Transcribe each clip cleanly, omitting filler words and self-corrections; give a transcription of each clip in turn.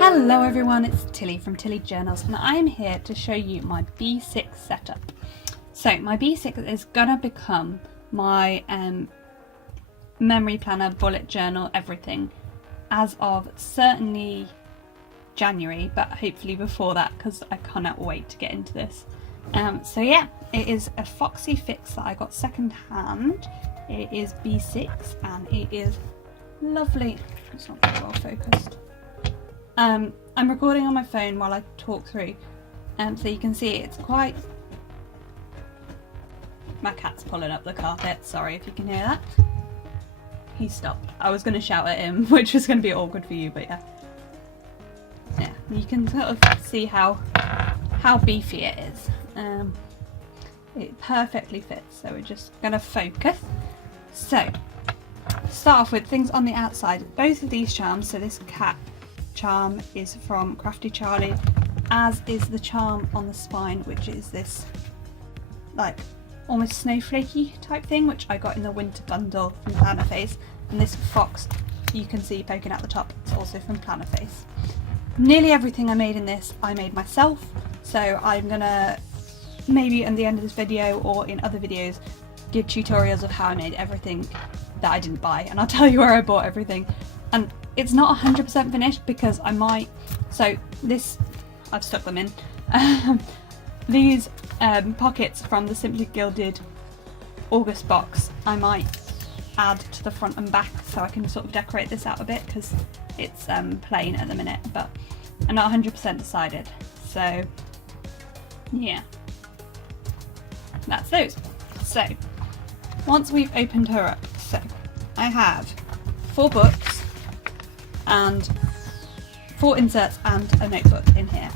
Hello everyone, it's Tilly from Tilly Journals and I'm here to show you my B6 setup. So my B6 is gonna become my memory planner, bullet journal, everything as of certainly January, but hopefully before that because I cannot wait to get into this. So yeah, it is a Foxy Fix that I got second hand. It is B6 and it is lovely. It's not very well focused. I'm recording on my phone while I talk through, so you can see it's quite... My cat's pulling up the carpet, sorry if you can hear that. He stopped. I was going to shout at him, which was going to be awkward for you, but yeah. Yeah, you can sort of see how beefy it is. It perfectly fits, so we're just going to focus. So, to start off with things on the outside. Both of these charms, so this cat charm is from Crafty Charlie, as is the charm on the spine, which is this like almost snowflakey type thing, which I got in the winter bundle from Plannerface. And this fox you can see poking out the top, it's also from Plannerface. Nearly everything I made in this I made myself, so I'm gonna maybe at the end of this video or in other videos give tutorials of how I made everything that I didn't buy, and I'll tell you where I bought everything. And it's not 100% finished because I might, so this, I've stuck them in, these pockets from the Simply Gilded August box I might add to the front and back so I can sort of decorate this out a bit because it's plain at the minute, but I'm not 100% decided, so yeah, that's those. So once we've opened her up, so I have 4 books and 4 inserts and a notebook in here.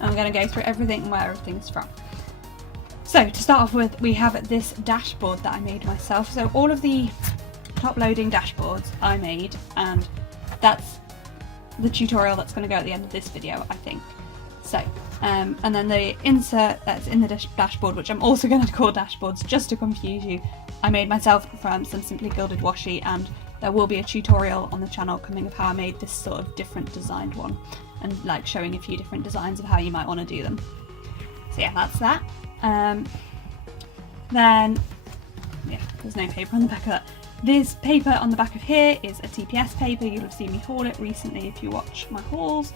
And I'm going to go through everything and where everything's from. So to start off with, we have this dashboard that I made myself. So all of the top loading dashboards I made, and that's the tutorial that's going to go at the end of this video, I think. So, and then the insert that's in the dashboard, which I'm also going to call dashboards just to confuse you, I made myself from some Simply Gilded washi, and there will be a tutorial on the channel coming of how I made this sort of different designed one, and like showing a few different designs of how you might want to do them. So yeah, that's that. Then, yeah, there's no paper on the back of that. This paper on the back of here is a TPS paper. You'll have seen me haul it recently if you watch my hauls.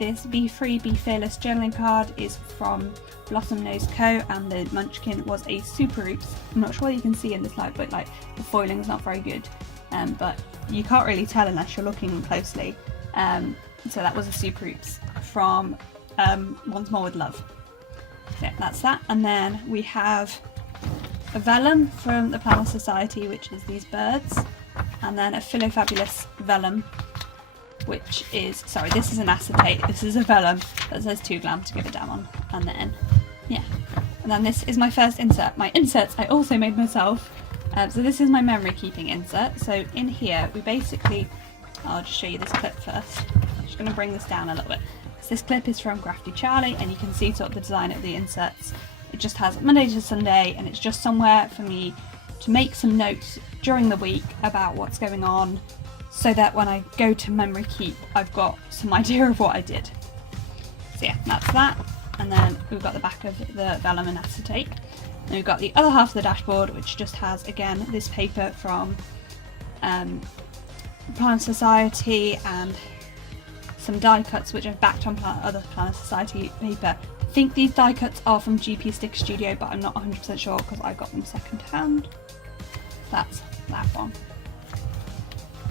This Be Free, Be Fearless journaling card is from Blossom Nose Co, and the Munchkin was a Super Oops. I'm not sure you can see in this light, but like the foiling's not very good. But you can't really tell unless you're looking closely. So that was a Super Oops from Once More With Love. So yeah, that's that. And then we have a vellum from the Planner Society, which is these birds. And then a Philofabulous vellum, which is, sorry, this is an acetate, this is a vellum that says 2 Glam to give a damn on. And then, yeah. And then this is my first insert. My inserts I also made myself. So this is my memory keeping insert. So in here we basically, I'll just show you this clip first. I'm just going to bring this down a little bit. So this clip is from Crafty Charlie, and you can see sort of the design of the inserts. It just has Monday to Sunday, and it's just somewhere for me to make some notes during the week about what's going on, so that when I go to memory keep I've got some idea of what I did. So yeah, that's that. And then we've got the back of the vellum and acetate. And we've got the other half of the dashboard, which just has, again, this paper from Planner Society and some die cuts which I've backed on other Planner Society paper. I think these die cuts are from GP Sticker Studio, but I'm not 100% sure because I got them second hand. That's that one.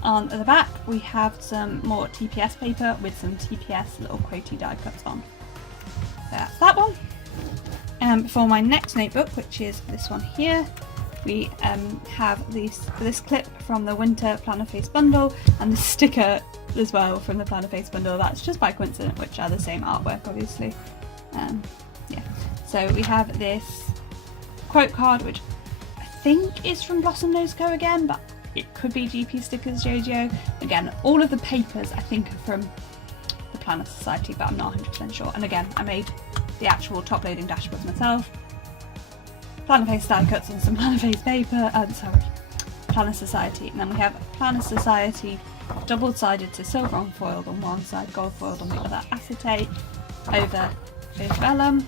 On the back we have some more TPS paper with some TPS little quotey die cuts on. So that's that one. For my next notebook, which is this one here, we have this clip from the Winter Plannerface bundle, and this sticker as well from the Plannerface bundle. That's just by coincidence, which are the same artwork, obviously. Yeah. So we have this quote card, which I think is from Blossom Nose Co again, but it could be GP Stickers JoJo. Again, all of the papers I think are from the Planner Society, but I'm not 100% sure. And again, I made the actual top loading dashboards myself. Plannerface die cuts and some Plannerface paper, Planner Society. And then we have Planner Society double-sided to silver on foiled on one side, gold foiled on the other acetate over with vellum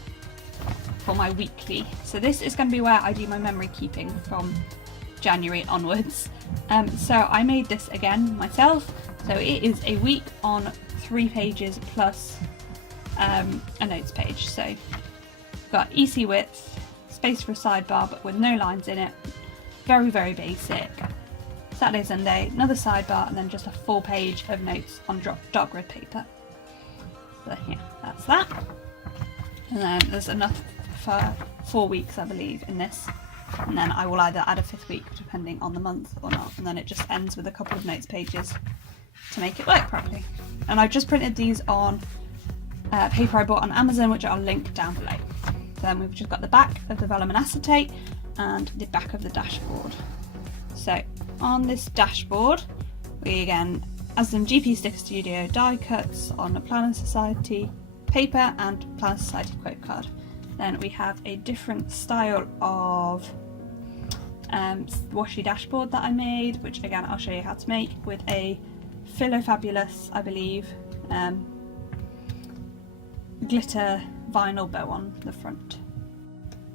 for my weekly. So this is going to be where I do my memory keeping from January onwards. So I made this again myself. So it is a week on 3 pages plus a notes page. So got EC width, space for a sidebar but with no lines in it. Very, very basic. Saturday, Sunday, another sidebar, and then just a full page of notes on dot grid paper. So yeah, that's that. And then there's enough for 4 weeks, I believe, in this. And then I will either add a 5th week, depending on the month or not. And then it just ends with a couple of notes pages to make it work properly. And I've just printed these on paper I bought on Amazon, which I'll link down below. Then we've just got the back of the vellum and acetate and the back of the dashboard. So on this dashboard, we again, as in GP Sticker Studio, die cuts on the Planner Society paper and Planner Society quote card. Then we have a different style of washi dashboard that I made, which again I'll show you how to make, with a Philofabulous, I believe, glitter vinyl bow on the front.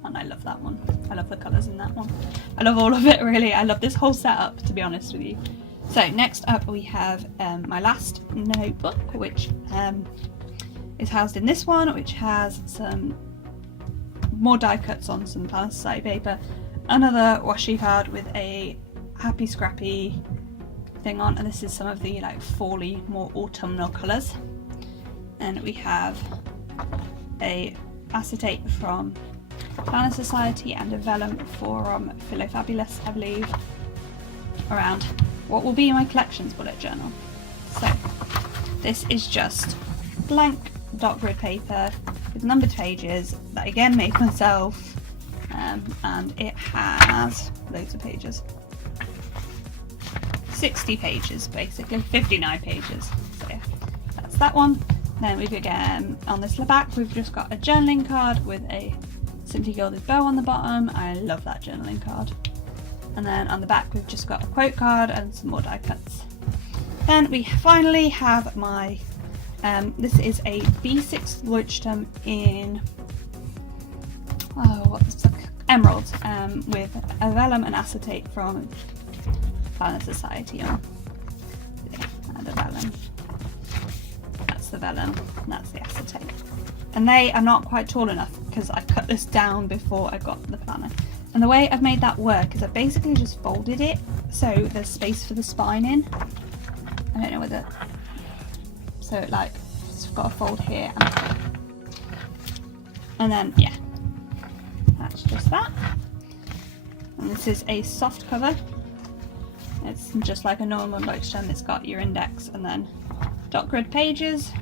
And I love that one. I love the colours in that one. I love all of it, really. I love this whole setup, to be honest with you. So next up we have my last notebook, which is housed in this one, which has some more die cuts on some Planner Society paper, another washi card with a happy scrappy thing on, and this is some of the like fally, more autumnal colours. And we have a acetate from Planner Society and a vellum from Philofabulous, I believe, around what will be my collections bullet journal. So this is just blank dot grid paper with numbered pages that I again made myself, and it has loads of pages. 60 pages basically, 59 pages. So yeah, that's that one. Then we've again, on this back, we've just got a journaling card with a Simply Gilded bow on the bottom. I love that journaling card. And then on the back we've just got a quote card and some more die cuts. Then we finally have my, this is a B6 Leuchtturm in, emerald, with a vellum and acetate from Planner Society on. Yeah, and a vellum. That's the vellum, and that's the acetate. And they are not quite tall enough because I cut this down before I got the planner. And the way I've made that work is I basically just folded it so there's space for the spine in. I don't know whether, so it like, it's got a fold here and then yeah, that's just that. And this is a soft cover. It's just like a normal Leuchtturm. It's got your index and then dot grid pages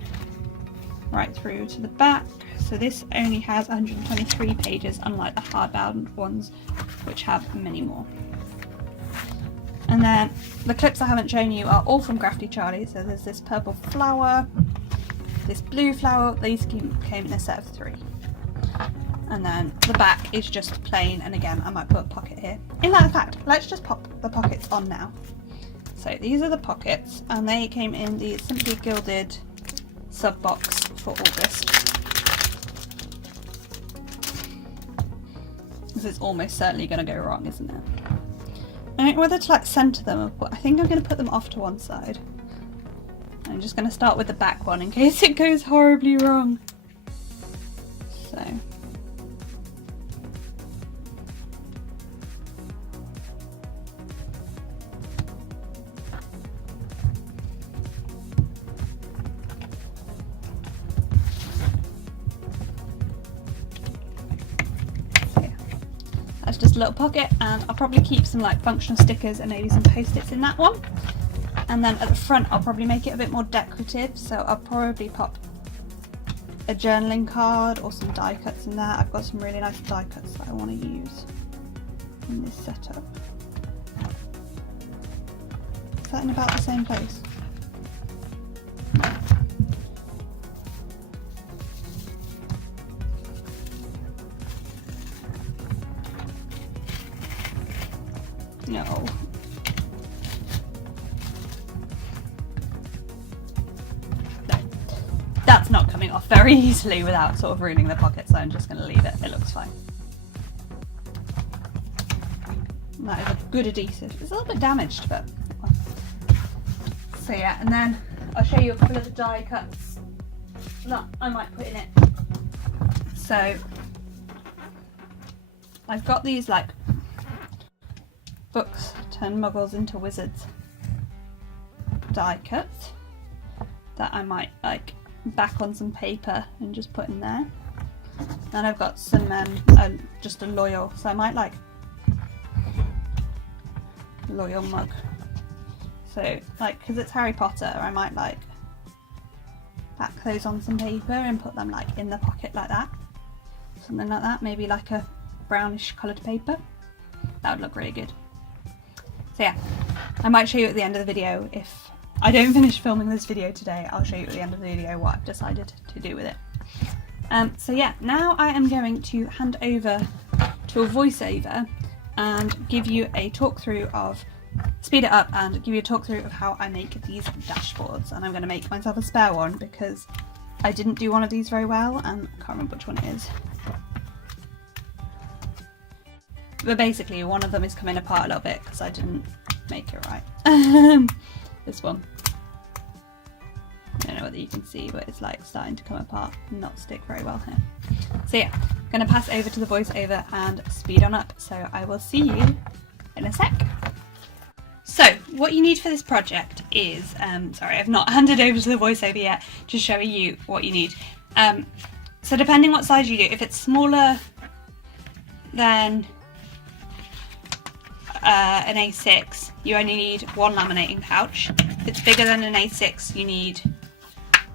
right through to the back. So this only has 123 pages, unlike the hardbound ones, which have many more. And then the clips I haven't shown you are all from Crafty Charlie. So there's this purple flower, this blue flower. These came in a set of 3. And then the back is just plain, and again I might put a pocket here. In fact, let's just pop the pockets on now. So these are the pockets, and they came in the Simply Gilded sub box for August. This is almost certainly going to go wrong, isn't it? I don't know whether to like centre them, but I think I'm going to put them off to one side. I'm just going to start with the back one in case it goes horribly wrong. So. That's just a little pocket, and I'll probably keep some like functional stickers and maybe some post-its in that one. And then at the front I'll probably make it a bit more decorative, so I'll probably pop a journaling card or some die cuts in there. I've got some really nice die cuts that I want to use in this setup. Is that in about the same place? No. coming off very easily without sort of ruining the pocket, so I'm just going to leave it. It looks fine. And that is a good adhesive. It's a little bit damaged, but well. So yeah, and then I'll show you a couple of the die cuts that I might put in it. So I've got these like books turn muggles into wizards die cuts that I might like back on some paper and just put in there. Then I've got some just a loyal, so I might like loyal mug. So like, because it's Harry Potter, I might like back those on some paper and put them like in the pocket like that. Something like that, maybe like a brownish coloured paper. That would look really good. So yeah, I might show you at the end of the video. If I don't finish filming this video today, I'll show you at the end of the video what I've decided to do with it. So yeah, now I am going to hand over to a voiceover and give you a talk through of, speed it up and give you a talk through of how I make these dashboards. And I'm going to make myself a spare one because I didn't do one of these very well and I can't remember which one it is. But basically one of them is coming apart a little bit because I didn't make it right. This one. I don't know whether you can see, but it's like starting to come apart and not stick very well here. So yeah, I'm going to pass over to the voiceover and speed on up. So I will see you in a sec. So what you need for this project is, sorry, I've not handed over to the voiceover yet, just showing you what you need. So depending what size you do, if it's smaller than an A6, you only need one laminating pouch. If it's bigger than an A6, you need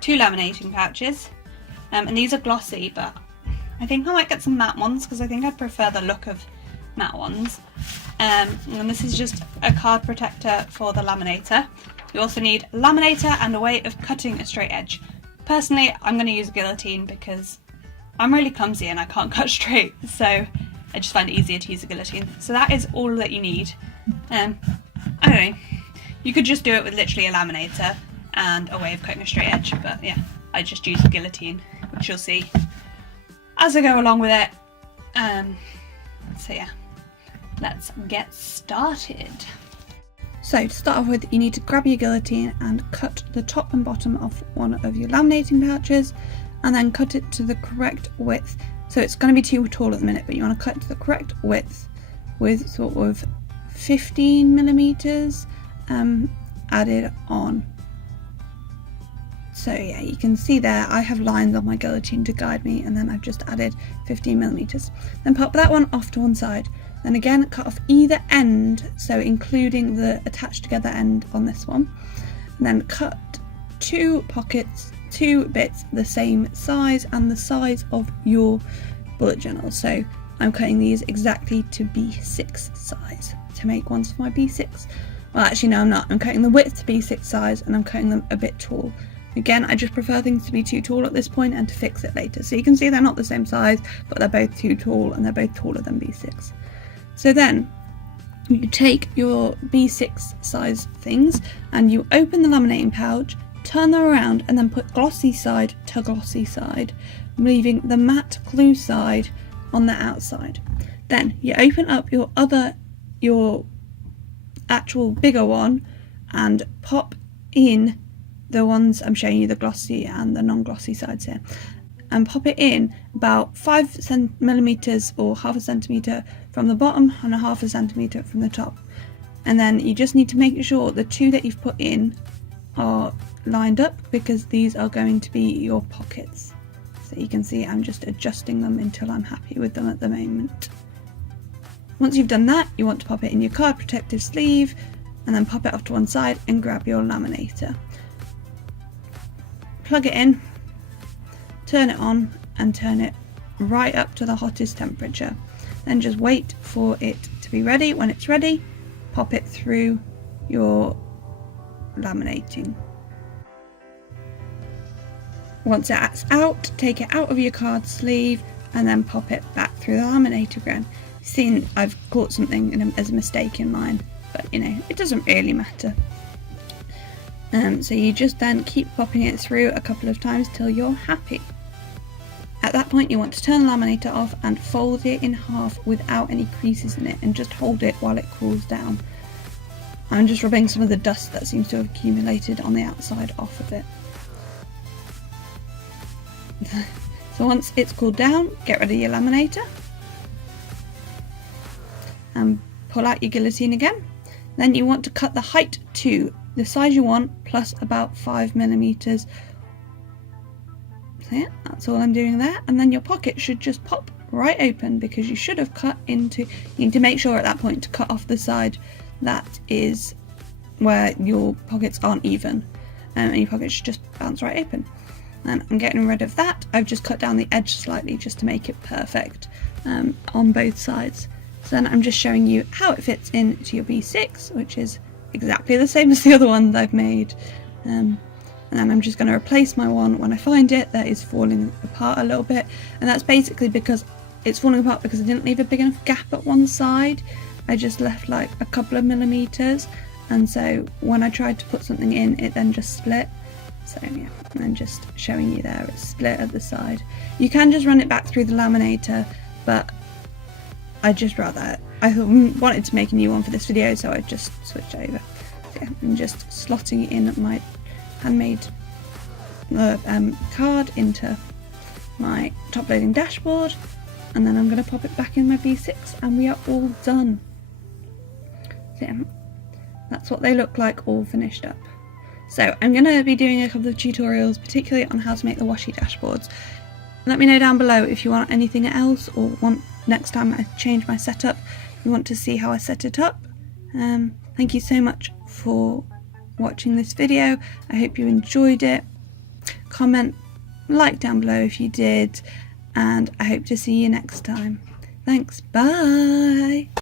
2 laminating pouches. And these are glossy, but I think I might get some matte ones because I think I'd prefer the look of matte ones. And this is just a card protector for the laminator. You also need a laminator and a way of cutting a straight edge. Personally, I'm going to use a guillotine because I'm really clumsy and I can't cut straight, so I just find it easier to use a guillotine. So that is all that you need. I don't know, you could just do it with literally a laminator and a way of cutting a straight edge, but yeah, I just use a guillotine, which you'll see as I go along with it. So yeah, let's get started. So to start off with, you need to grab your guillotine and cut the top and bottom of one of your laminating pouches and then cut it to the correct width. So it's going to be too tall at the minute, but you want to cut it to the correct width with sort of 15 millimeters added on. So yeah, you can see there I have lines on my guillotine to guide me, and then I've just added 15 millimeters. Then pop that one off to one side. Then again cut off either end, so including the attached together end on this one. And then cut 2 pockets, 2 bits the same size and the size of your bullet journal. So I'm cutting these exactly to B6 size to make ones for my B6. Well, actually no, I'm not. I'm cutting the width to B6 size and I'm cutting them a bit tall. Again, I just prefer things to be too tall at this point and to fix it later. So you can see they're not the same size, but they're both too tall and they're both taller than B6. So then you take your B6 size things and you open the laminating pouch, turn them around and then put glossy side to glossy side, leaving the matte glue side on the outside. Then you open up your actual bigger one and pop in the ones I'm showing you, the glossy and the non-glossy sides here, and pop it in about 5 millimeters or half a centimeter from the bottom and a half a centimeter from the top. And then you just need to make sure the 2 that you've put in are lined up because these are going to be your pockets. So you can see I'm just adjusting them until I'm happy with them at the moment. Once you've done that, you want to pop it in your card protective sleeve and then pop it off to one side and grab your laminator. Plug it in, turn it on and turn it right up to the hottest temperature. Then just wait for it to be ready. When it's ready, pop it through your laminating. Once it's out, take it out of your card sleeve and then pop it back through the laminator again. Seen I've caught something as a mistake in mine, but you know, it doesn't really matter. So you just then keep popping it through a couple of times till you're happy. At that point you want to turn the laminator off and fold it in half without any creases in it, and just hold it while it cools down. I'm just rubbing some of the dust that seems to have accumulated on the outside off of it. So once it's cooled down, get rid of your laminator and pull out your guillotine again. Then you want to cut the height to the size you want plus about 5mm. So yeah, that's all I'm doing there. And then your pocket should just pop right open, because you should have cut into, you need to make sure at that point to cut off the side that is where your pockets aren't even, and your pocket should just bounce right open. And I'm getting rid of that. I've just cut down the edge slightly just to make it perfect on both sides. So then I'm just showing you how it fits into your B6, which is exactly the same as the other one that I've made. And then I'm just going to replace my one when I find it that is falling apart a little bit. And that's basically because it's falling apart because I didn't leave a big enough gap at one side. I just left like a couple of millimeters. And so when I tried to put something in, it then just split. So yeah, I'm just showing you there, it's split at the side. You can just run it back through the laminator, but I wanted to make a new one for this video, so I just switched over. So yeah, I'm just slotting in my handmade card into my top loading dashboard, and then I'm going to pop it back in my B6 and we are all done. So yeah, that's what they look like all finished up. So I'm going to be doing a couple of tutorials, particularly on how to make the washi dashboards. Let me know down below if you want anything else, or want next time I change my setup, you want to see how I set it up. Thank you so much for watching this video. I hope you enjoyed it. Comment, like down below if you did, and I hope to see you next time. Thanks, bye!